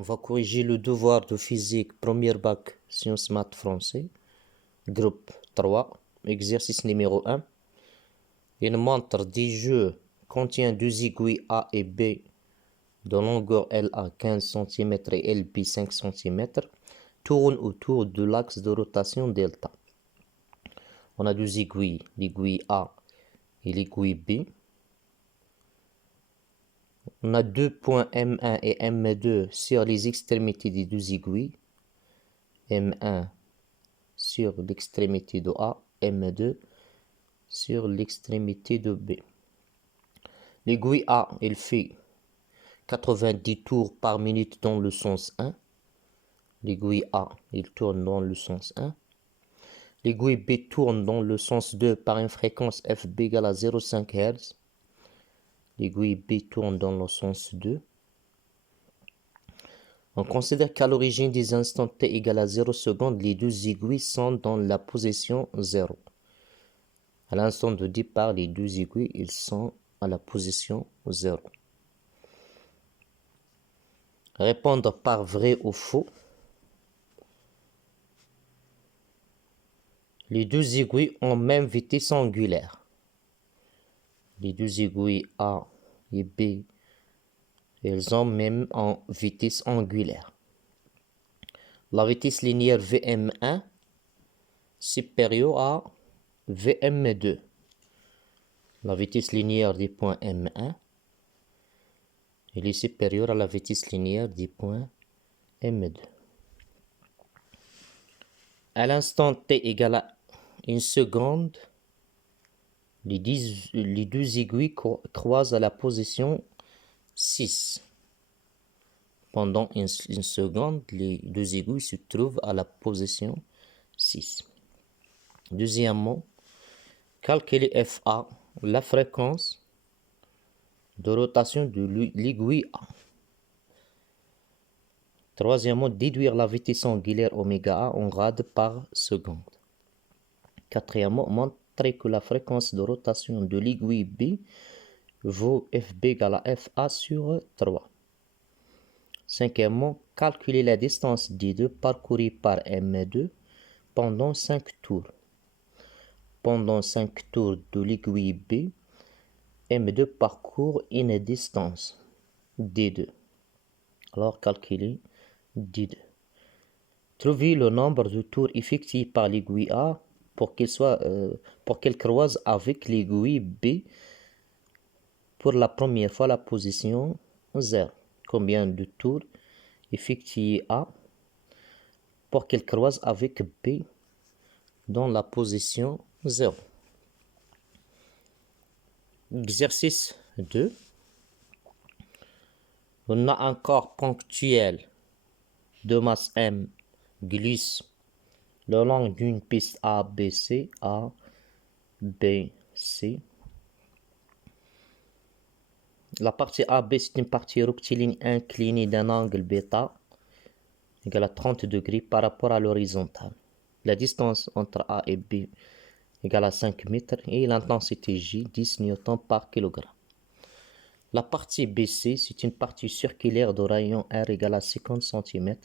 On va corriger le devoir de physique, premier bac, sciences maths français, groupe 3, exercice numéro 1. Une montre des jeux contient deux aiguilles A et B de longueur LA 15 cm et LB 5 cm, tourne autour de l'axe de rotation delta. On a deux aiguilles, l'aiguille A et l'aiguille B. On a deux points M1 et M2 sur les extrémités des deux aiguilles. M1 sur l'extrémité de A, M2 sur l'extrémité de B. L'aiguille A, elle fait 90 tours par minute dans le sens 1. L'aiguille A, elle tourne dans le sens 1. L'aiguille B tourne dans le sens 2 par une fréquence FB égale à 0,5 Hz. L'aiguille B tourne dans le sens 2. On considère qu'à l'origine des instants t égale à 0 secondes, les deux aiguilles sont dans la position 0. À l'instant de départ, les deux aiguilles ils sont à la position 0. Répondre par vrai ou faux. Les deux aiguilles ont même vitesse angulaire. Les deux aiguilles A et B, elles ont même en vitesse angulaire. La vitesse linéaire Vm1 supérieure à Vm2. La vitesse linéaire des points M1 elle est supérieure à la vitesse linéaire des points M2. À l'instant t égale à 1 seconde, les deux aiguilles croisent à la position 6. Pendant une seconde, les deux aiguilles se trouvent à la position 6. Deuxièmement, calculer FA, la fréquence de rotation de l'aiguille A. Troisièmement, déduire la vitesse angulaire oméga A en rad par seconde. Quatrièmement, montrer que la fréquence de rotation de l'aiguille B vaut FB égale à FA sur 3. Cinquièmement, calculer la distance D2 parcourue par M2 pendant 5 tours. Pendant 5 tours de l'aiguille B, M2 parcourt une distance D2. Alors calculer D2. Trouver le nombre de tours effectués par l'aiguille A pour qu'elle croise avec l'aiguille B pour la première fois la position 0. Combien de tours effectués A pour qu'elle croise avec B dans la position 0. Exercice 2. On a un corps ponctuel de masse M glisse le long d'une piste ABC, A, B, C. La partie AB, c'est une partie rectiligne inclinée d'un angle β égale à 30 degrés par rapport à l'horizontale. La distance entre A et B égale à 5 mètres et l'intensité J, 10 newtons par kilogramme. La partie BC, c'est une partie circulaire de rayon R égale à 50 cm.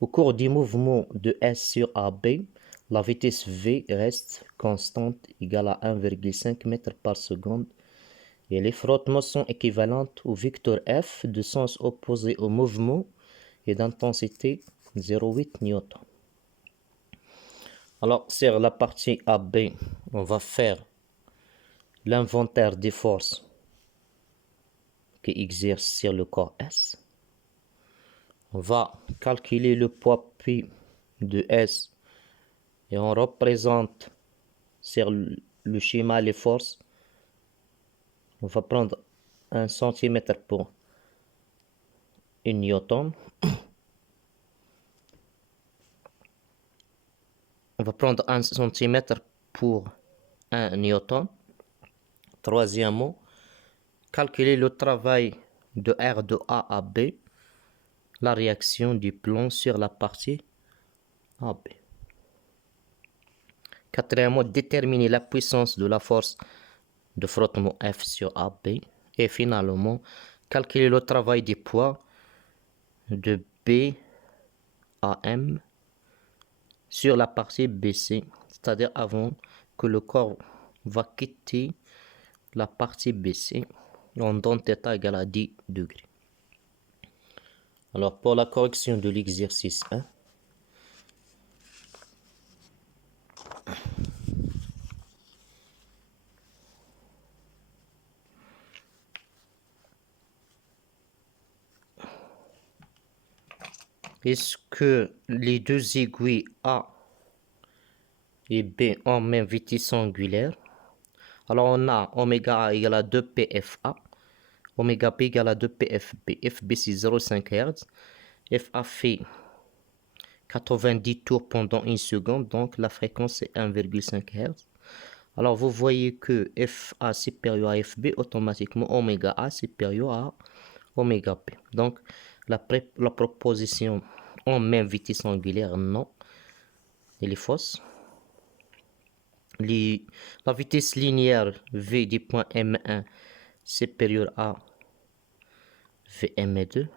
Au cours du mouvement de S sur AB, la vitesse V reste constante égale à 1,5 m par seconde et les frottements sont équivalentes au vecteur F de sens opposé au mouvement et d'intensité 0,8 newton. Alors, sur la partie AB, on va faire l'inventaire des forces qui exercent sur le corps S. On va calculer le poids P de S et on représente sur le schéma les forces. On va prendre 1 cm pour 1 newton. On va prendre 1 cm pour 1 newton. Troisièmement, calculer le travail de R de A à B, la réaction du plomb sur la partie AB. Quatrièmement, déterminer la puissance de la force de frottement F sur AB. Et finalement, calculer le travail du poids de B à M sur la partie BC, c'est-à-dire avant que le corps va quitter la partie BC, on donne θ égale à 10 degrés. Alors pour la correction de l'exercice 1, est-ce que les deux aiguilles A et B ont même vitesse angulaire? Alors on a oméga A égale à 2 PFA, oméga B égale à 2 PFB. FB c'est 0,5 Hz. FA fait 90 tours pendant une seconde, donc la fréquence est 1,5 Hz. Alors vous voyez que FA supérieur à FB, automatiquement oméga A supérieur à oméga B. Donc la proposition en même vitesse angulaire, non, elle est fausse. La vitesse linéaire V du point M1 supérieure à Vm2,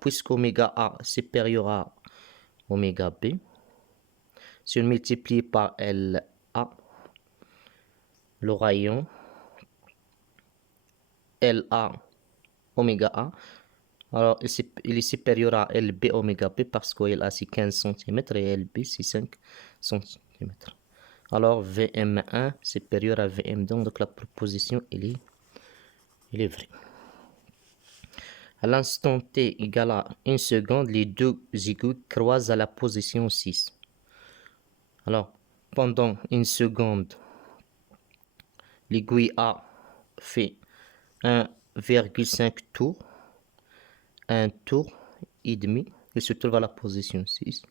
puisque oméga A supérieur à oméga B, si on multiplie par LA, le rayon LA oméga A, alors il est supérieur à LB oméga B parce que LA c'est 15 cm et LB c'est 5 cm. Alors Vm1 supérieur à Vm2, donc la proposition elle est vraie. À l'instant t égale à 1 seconde, les deux aiguilles croisent à la position 6. Alors, pendant une seconde, l'aiguille A fait 1,5 tour, un tour et demi, il se trouve à la position 6.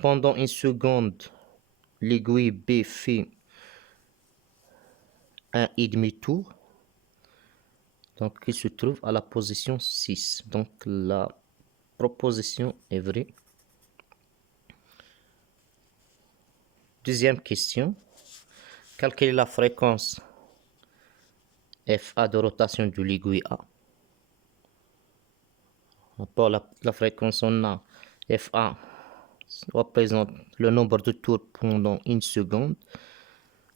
Pendant une seconde, l'aiguille B fait un et demi tour, donc il se trouve à la position 6. Donc la proposition est vraie. Deuxième question. Calculer la fréquence FA de rotation de l'aiguille A. Pour la fréquence, on a FA représente le nombre de tours pendant une seconde,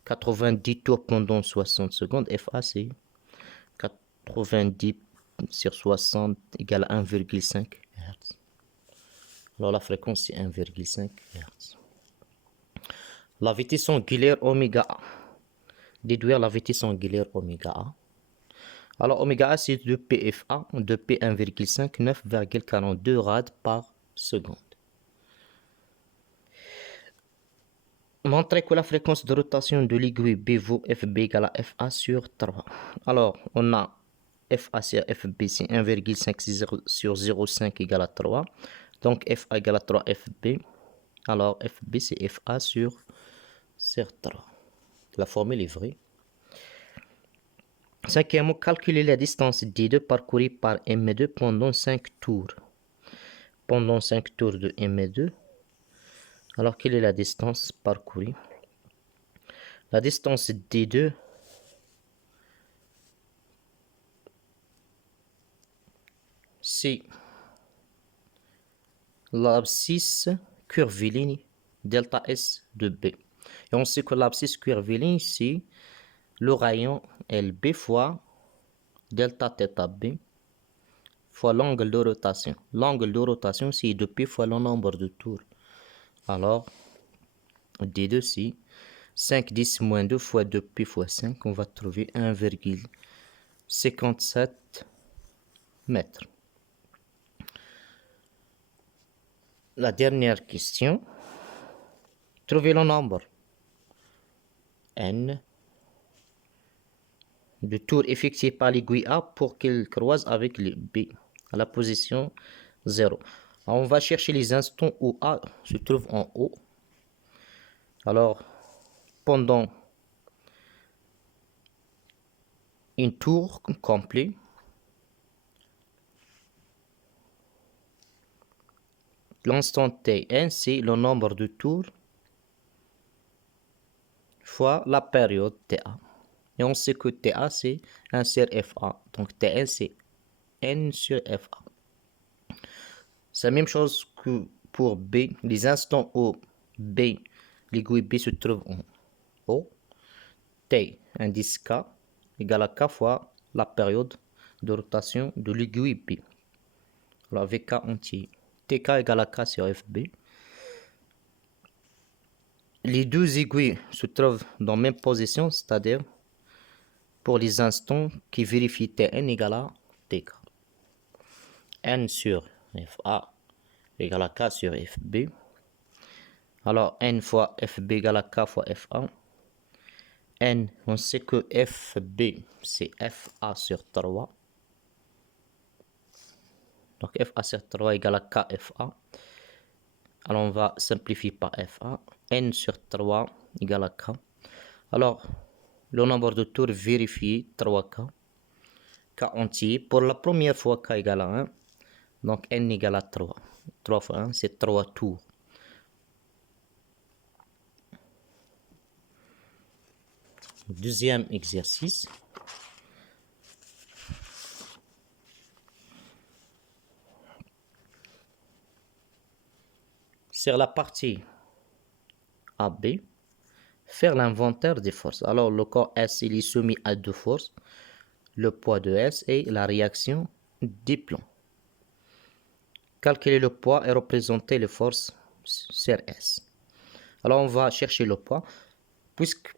90 tours pendant 60 secondes. FA c'est 90 sur 60 égale à 1,5 Hz. Alors la fréquence c'est 1,5 Hz. La vitesse angulaire oméga A. Déduire la vitesse angulaire oméga A. Alors oméga A c'est 2 PFA, 2P 1,5, 9,42 rad par seconde. Montrer que la fréquence de rotation de l'aiguille B vaut FB égale à FA sur 3. Alors on a FA sur FB c'est 1,5 sur 0,5 égale à 3. Donc FA égale à 3 FB. Alors FB c'est FA sur 3. La formule est vraie. Cinquièmement, calculer la distance D2 parcourue par M2 pendant 5 tours. Pendant 5 tours de M2, alors quelle est la distance parcourue? La distance D2, c'est l'abscisse curviligne delta S de B. Et on sait que l'abscisse curviligne, c'est le rayon LB fois delta θ B fois l'angle de rotation. L'angle de rotation, c'est 2P fois le nombre de tours. Alors, D2, c'est 5, 10 moins 2 fois 2P fois 5. On va trouver 1,57 mètres. La dernière question. Trouvez le nombre N de tours effectués par l'aiguille A pour qu'elle croise avec le B à la position 0. Alors, on va chercher les instants où A se trouve en haut. Alors, pendant une tour complète, l'instant T1, c'est le nombre de tours fois la période TA. Et on sait que TA, c'est 1 sur FA. Donc T1, c'est N sur FA. C'est la même chose que pour B. Les instants où B, l'aiguille B se trouve en haut, T, indice K, égale à K fois la période de rotation de l'aiguille B. Alors avec K entier. TK égale à K sur FB. Les deux aiguilles se trouvent dans la même position, c'est-à-dire pour les instants qui vérifient Tn égale à Tk. N sur Fa égale à K sur Fb. Alors N fois Fb égale à K fois Fa. N, on sait que Fb c'est Fa sur 3. Donc Fa sur 3 égale à KFA. Alors on va simplifier par Fa. N sur 3 égale à K. Alors le nombre de tours vérifié 3K. K entier. Pour la première fois K égale à 1. Donc N égale à 3. 3 fois 1 c'est 3 tours. Deuxième exercice. Sur la partie AB, faire l'inventaire des forces. Alors le corps S il est soumis à deux forces, le poids de S et la réaction des plombs. Calculer le poids et représenter les forces sur S. Alors on va chercher le poids. Puisque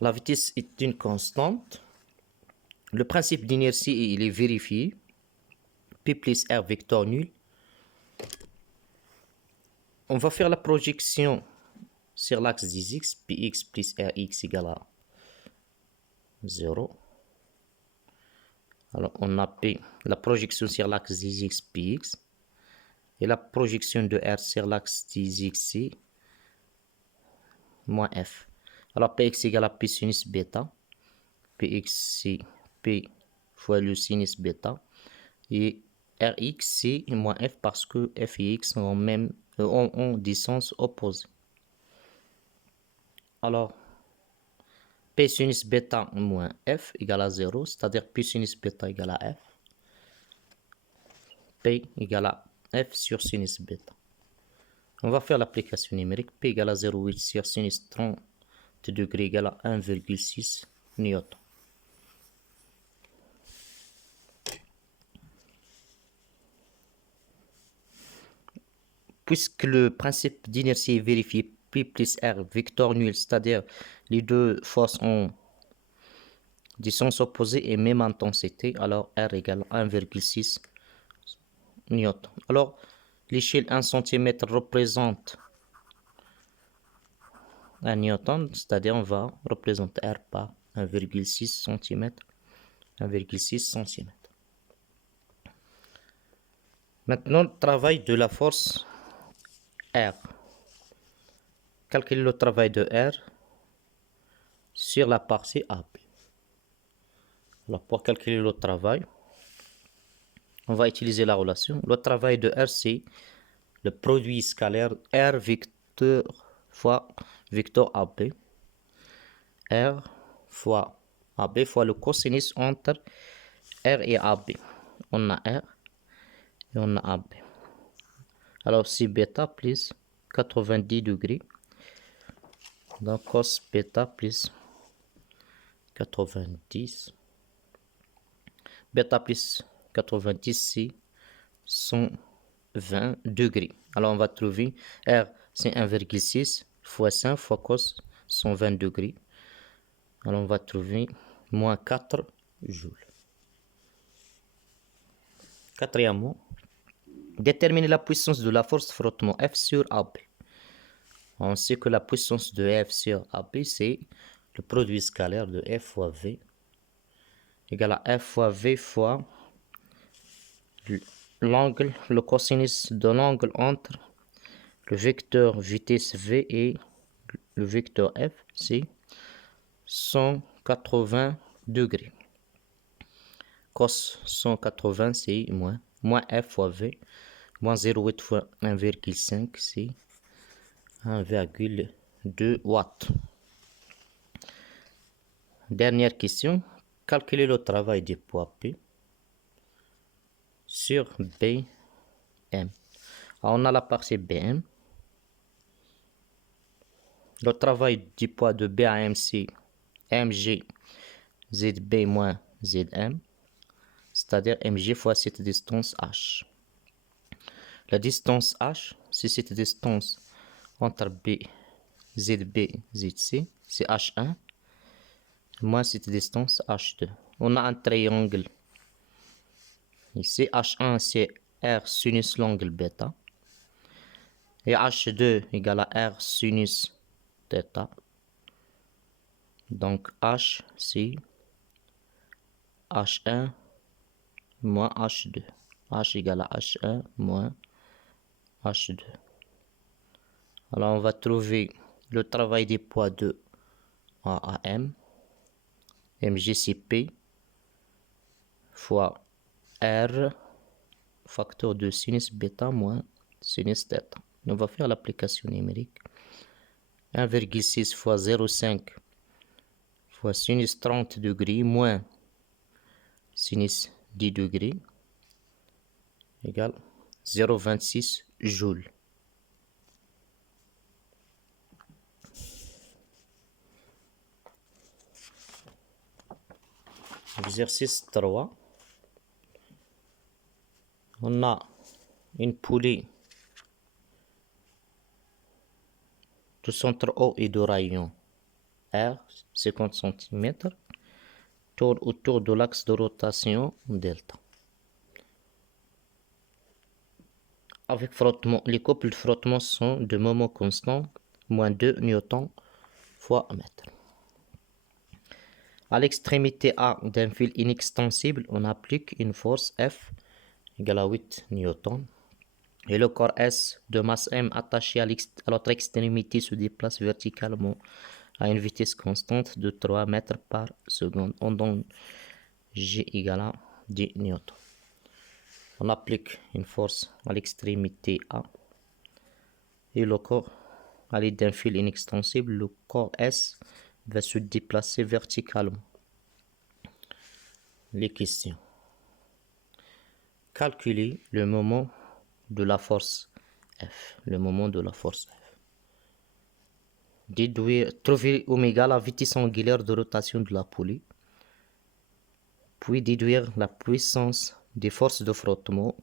la vitesse est une constante, le principe d'inertie il est vérifié. P plus R vecteur nul. On va faire la projection sur l'axe des X, Px plus Rx égale à 0. Alors on a P, la projection sur l'axe des X, Px. Et la projection de R sur l'axe des X, c'est moins F. Alors Px égale à P sinus bêta. Px c'est P fois le sinus bêta. Et Rx c'est moins F parce que F et X ont des sens opposés. Alors, P sinus bêta moins F égale à 0, c'est-à-dire P sinus bêta égale à F. P égale à F sur sinus bêta. On va faire l'application numérique. P égale à 0,8 sur sinus 30 degrés égale à 1,6 newton. Puisque le principe d'inertie est vérifié, P plus R vecteur nul, c'est-à-dire les deux forces ont des sens opposés et même intensité, alors R égale à 1,6 newton. Alors, l'échelle 1 cm représente 1 newton, c'est-à-dire on va représenter R par 1,6 cm. 1,6 cm. Maintenant, le travail de la force R. Calculer le travail de R sur la partie AB. Alors, pour calculer le travail, on va utiliser la relation. Le travail de R, c'est le produit scalaire R vecteur fois vecteur AB. R fois AB fois le cosinus entre R et AB. On a R et on a AB. Alors, c'est bêta plus 90 degrés. Donc, cos bêta plus 90. Bêta plus 90, c'est 120 degrés. Alors, on va trouver R, c'est 1,6 fois 5 fois cos 120 degrés. Alors, on va trouver moins 4 joules. Quatrièmement, déterminer la puissance de la force de frottement F sur AB. On sait que la puissance de F sur AB, c'est le produit scalaire de F fois V égale à F fois V fois l'angle, le cosinus de l'angle entre le vecteur vitesse V et le vecteur F, c'est 180 degrés. Cos 180, c'est moins F fois V, moins 0,8 fois 1,5, c'est 1,2 watts. Dernière question. Calculer le travail des poids P sur BM. On a la partie BM. Le travail du poids de B à MC, MG, ZB moins ZM, c'est-à-dire MG fois cette distance H. La distance H, c'est cette distance entre B, ZB, ZC, c'est H1, moins cette distance H2. On a un triangle. Ici, H1, c'est R sinus l'angle bêta. Et H2 égale à R sinus θ. Donc H, c'est H1 moins H2. H égale à H1 moins H2. Alors on va trouver le travail des poids de A à M. MGCP fois R facteur de sinus bêta moins sinus θ. On va faire l'application numérique. 1,6 fois 0,5 fois sinus 30 degrés moins sinus 10 degrés égale 0,26 joules. Exercice 3. On a une poulie de centre O et de rayon R, 50 cm, tourne autour de l'axe de rotation delta. Avec frottement, les couples de frottement sont de moment constant, moins 2 newtons fois mètre. À l'extrémité A d'un fil inextensible, on applique une force F égale à 8 newtons. Et le corps S de masse M attaché à l'autre extrémité se déplace verticalement à une vitesse constante de 3 mètres par seconde. On donne G égale à 10 newtons. On applique une force à l'extrémité A. Et le corps, à l'aide d'un fil inextensible, le corps S va se déplacer verticalement. Les questions. Calculer le moment de la force F. Le moment de la force F. Trouver oméga la vitesse angulaire de rotation de la poulie. Puis déduire la puissance des forces de frottement.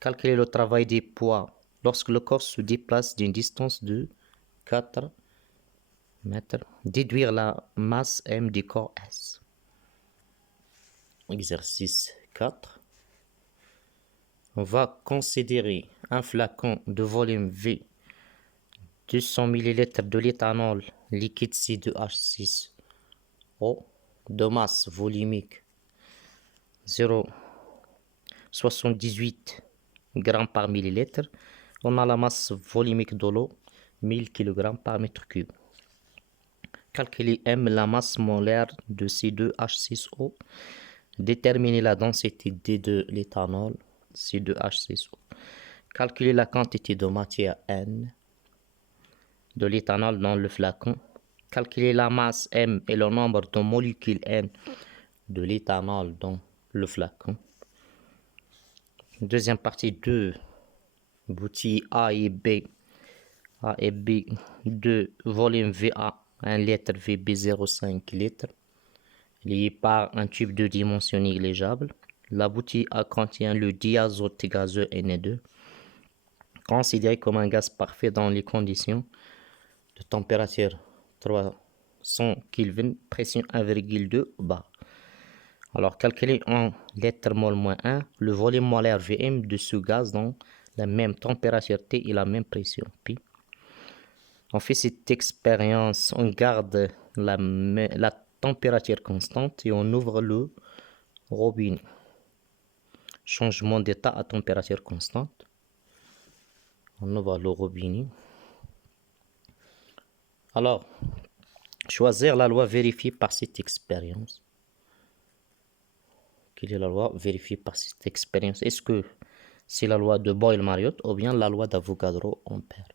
Calculer le travail des poids lorsque le corps se déplace d'une distance de 4 mètres. Déduire la masse M du corps S. Exercice 4. On va considérer un flacon de volume V 200 ml de l'éthanol liquide C2H6O de masse volumique 0,78 g par millilitre. On a la masse volumique de l'eau 1000 kg par mètre cube. Calculer M, la masse molaire de C2H6O. Déterminer la densité D de l'éthanol C2H6O. Calculer la quantité de matière N de l'éthanol dans le flacon. Calculer la masse M et le nombre de molécules N de l'éthanol dans le flacon. Deuxième partie 2. Bouteilles A et B. A et B de volume VA 1 litre, VB 0,5 litre. Lié par un tube de dimension négligeable. La bouteille A contient le diazote gazeux Na2, considéré comme un gaz parfait dans les conditions de température 300 Kelvin, pression 1,2 bar. Alors, calculer en litres mol moins 1 le volume molaire Vm de ce gaz dans la même température T et la même pression Pi. On fait cette expérience, on garde la température constante et on ouvre le robinet. Changement d'état à température constante. On ouvre le robinet. Alors, choisir la loi vérifiée par cette expérience. Quelle est la loi vérifiée par cette expérience? Est-ce que c'est la loi de Boyle-Mariotte ou bien la loi d'Avogadro-Ampère?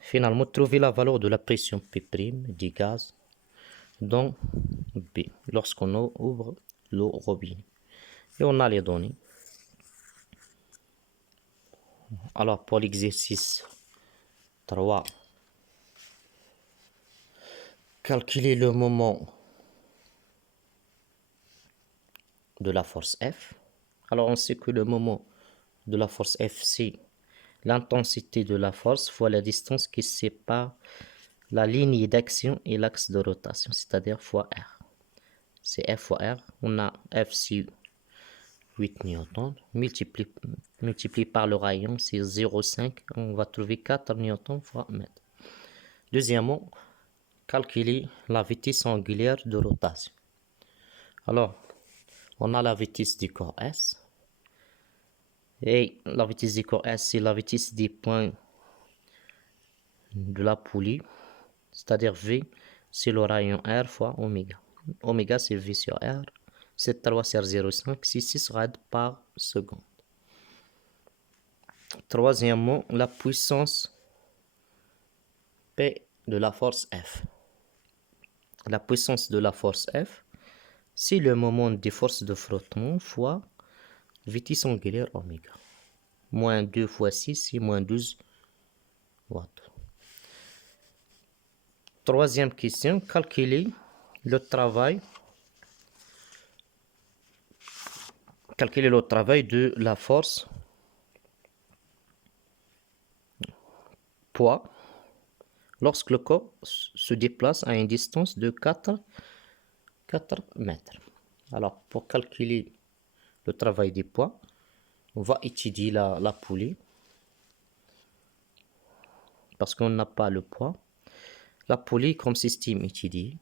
Finalement, trouver la valeur de la pression P' du gaz dans B lorsqu'on ouvre le robinet. Et on a les données. Alors, pour l'exercice 3, calculer le moment de la force F. Alors, on sait que le moment de la force F, c'est l'intensité de la force fois la distance qui sépare la ligne d'action et l'axe de rotation, c'est-à-dire fois R. C'est F fois R. On a F, c'est 8 newtons, multiplié par le rayon, c'est 0,5. On va trouver 4 newtons fois mètre. Deuxièmement, calculer la vitesse angulaire de rotation. Alors, on a la vitesse du corps S. Et la vitesse du corps S, c'est la vitesse des points de la poulie. C'est-à-dire V, c'est le rayon R fois oméga. Oméga, c'est V sur R. C'est 3 sur 0,5, c'est 6 rads par seconde. Troisièmement, la puissance P de la force F. La puissance de la force F, c'est le moment des forces de frottement fois vitesse angulaire oméga. Moins 2 fois 6, c'est moins 12 watts. Troisième question, calculer le travail. Calculer le travail de la force poids lorsque le corps se déplace à une distance de 4 mètres. Alors, pour calculer le travail des poids, on va étudier la poulie parce qu'on n'a pas le poids. La poulie, comme système étudié,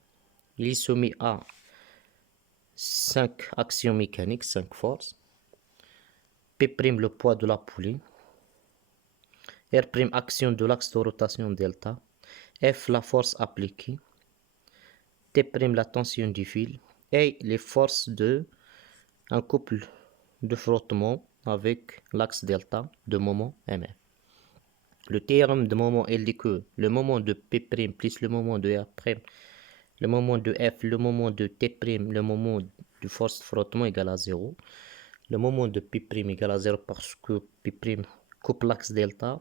il est soumis à 5 actions mécaniques, 5 forces. P' le poids de la poulie. R' action de l'axe de rotation delta. F la force appliquée. T' la tension du fil. Et les forces de un couple de frottement avec l'axe delta de moment MF. Le théorème de moment il dit que le moment de P' plus le moment de R', le moment de F, le moment de T', le moment de force de frottement égale à 0. Le moment de P' égale à 0 parce que P' coupe l'axe delta.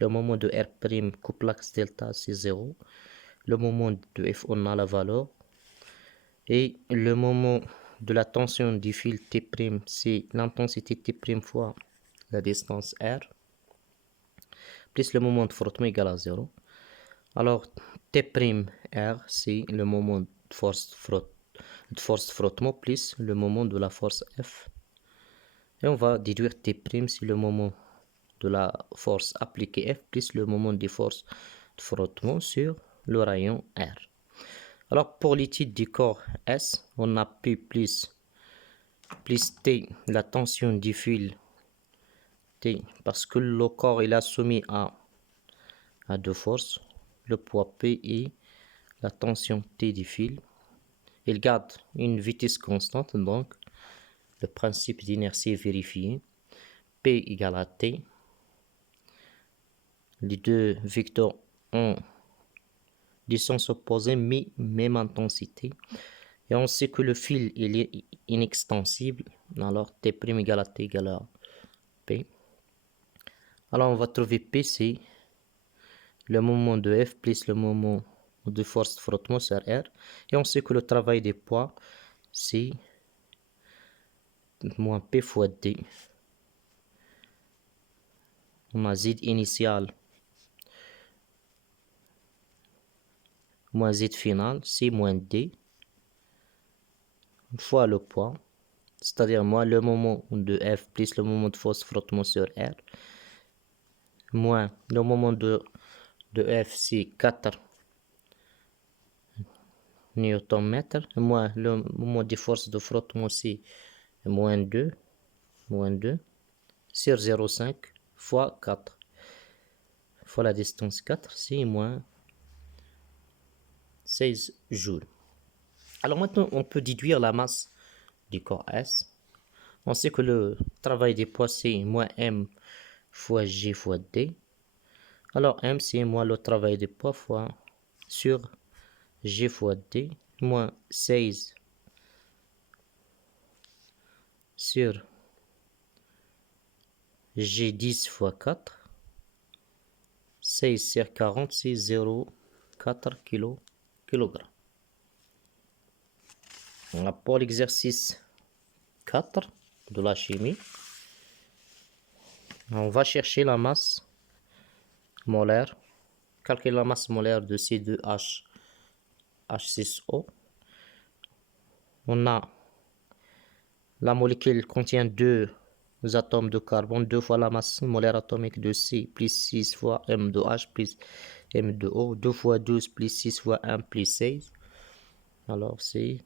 Le moment de R' coupe l'axe delta, c'est 0. Le moment de F, on a la valeur. Et le moment de la tension du fil T', c'est l'intensité T' fois la distance R, plus le moment de frottement égale à 0. Alors, T', R, c'est le moment de force de frottement plus le moment de la force F. Et on va déduire T', c'est le moment de la force appliquée F plus le moment des forces de frottement sur le rayon R. Alors, pour l'étude du corps S, on a P plus T, la tension du fil T, parce que le corps il est soumis à deux forces, le poids P et la tension T du fil. Il garde une vitesse constante, donc le principe d'inertie est vérifié. P égale à T. Les deux vecteurs ont des sens opposés mais même intensité. Et on sait que le fil il est inextensible. Alors T' égale à T égale à P. Alors on va trouver P, c'est le moment de F plus le moment de force de frottement sur R. Et on sait que le travail des poids, c'est moins P fois D. On a Z initial moins Z final, c'est moins D fois le poids, c'est-à-dire moins le moment de F plus le moment de force de frottement sur R, moins le moment de F, c'est 4 Nm, moins le moment de force de frottement, c'est moins 2 sur 0,5 fois 4 fois la distance 4, c'est moins 16 joules. Alors maintenant, on peut déduire la masse du corps S. On sait que le travail des poids, c'est moins M fois G fois D. Alors M, c'est moins le travail des poids fois sur G fois D, moins 16 sur G10 fois 4. 16 sur 40, c'est 0,4 kg. Pour l'exercice 4 de la chimie, on va chercher la masse molaire. Calculer la masse molaire de C2H6O. On a la molécule contient 2 atomes de carbone, 2 fois la masse molaire atomique de C, plus 6 fois M de H plus M de O, 2 fois 12 plus 6 fois 1 plus 16. Alors c'est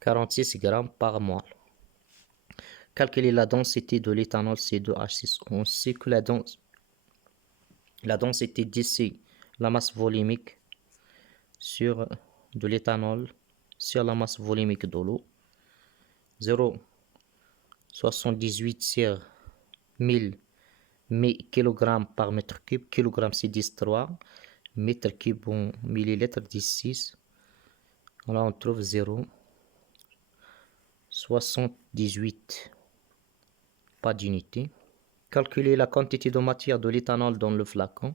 46 grammes par mol. Calculer la densité de l'éthanol C2H6. On sait que la densité d'ici, la masse volumique sur de l'éthanol sur la masse volumique de l'eau, 0,78 sur 1000 kg par mètre cube. Kilogramme c'est 10,3. Mètre cube en millilitres 10,6. Là on trouve 0,78. Pas d'unité. Calculer la quantité de matière de l'éthanol dans le flacon.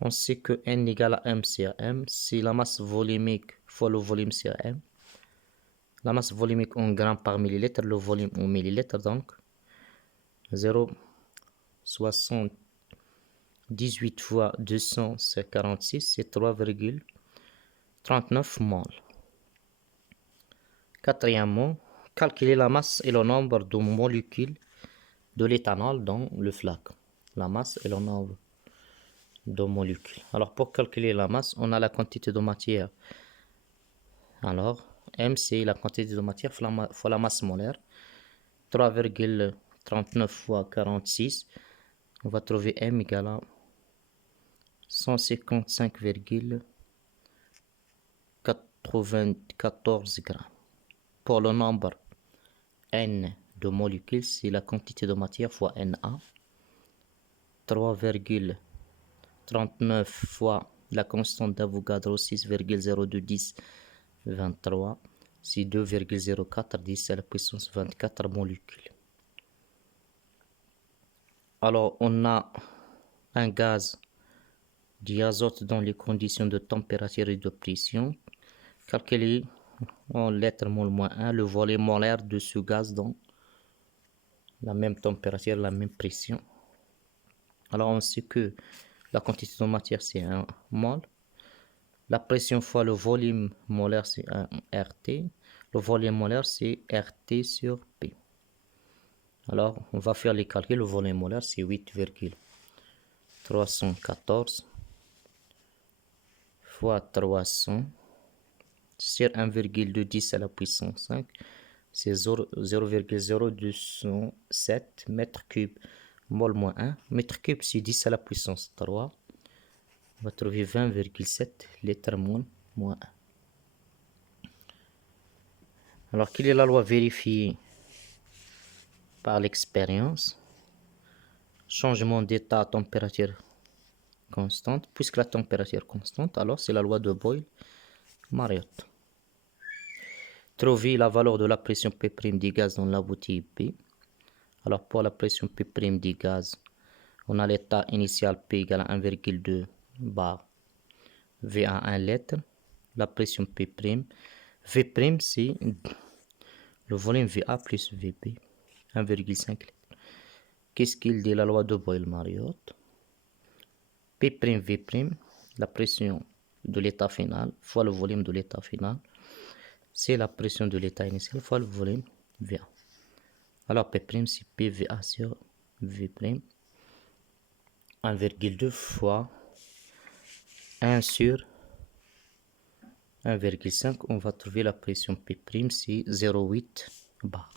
On sait que N égale à M sur M. C'est la masse volumique fois le volume sur M. La masse volumique en grammes par millilitre, le volume en millilitres, donc 0,78 fois 200, c'est 46, c'est 3,39 mol. Quatrièmement, calculer la masse et le nombre de molécules de l'éthanol dans le flacon. La masse et le nombre de molécules. Alors pour calculer la masse, on a la quantité de matière. Alors M c'est la quantité de matière fois la masse molaire. 3,39 fois 46. On va trouver M égale à 155,94 grammes. Pour le nombre N de molécules, c'est la quantité de matière fois Na. 3,39 fois la constante d'Avogadro, 6,0210, 23. C'est 2,04 10 à la puissance 24 molécules. Alors, on a un gaz diazote dans les conditions de température et de pression. Calculer en lettres mol-1 le volume molaire de ce gaz dans la même température, la même pression. Alors, on sait que la quantité de matière, c'est 1 mol. La pression fois le volume molaire, c'est 1 RT. Le volume molaire, c'est RT sur P. Alors, on va faire les calculs. Le volume molaire, c'est 8,314 fois 300 sur 1,210 à la puissance 5. C'est 0,0207 mètres cubes mol moins 1. Mètre cube, c'est 10 à la puissance 3. On va trouver 20,7 litres mol moins 1. Alors, quelle est la loi vérifiée par l'expérience? Changement d'état à température constante. Puisque la température est constante, alors c'est la loi de Boyle-Mariotte. Trouver la valeur de la pression P' du gaz dans la bouteille P. Alors pour la pression P' du gaz, on a l'état initial P égale à 1,2 bar V à 1 litre. La pression P'. V' c'est le volume VA plus VP, 1,5 litre. Qu'est-ce qu'il dit la loi de Boyle-Mariotte? P', la pression de l'état final fois le volume de l'état final, c'est la pression de l'état initial fois le volume VA. Alors P' c'est PVA sur V', 1,2 fois 1 sur 1,5. On va trouver la pression P', c'est 0,8 bar.